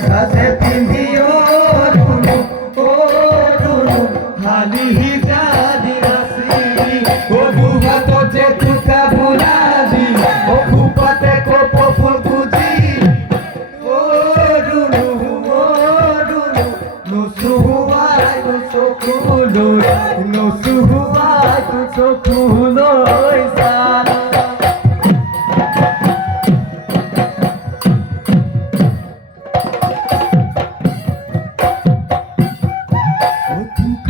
সাথে পিন্ধিও রুনু ও রুনু হালি জানি রাসি ও বুবা তো যে তুকা বুনাদি ও ফুপাতে কো পফুল বুঝি ও রুনু ও রুনু নুসু হুয়াই তু চোখুলো, নুসু হুয়াই তু চোখুলো সালা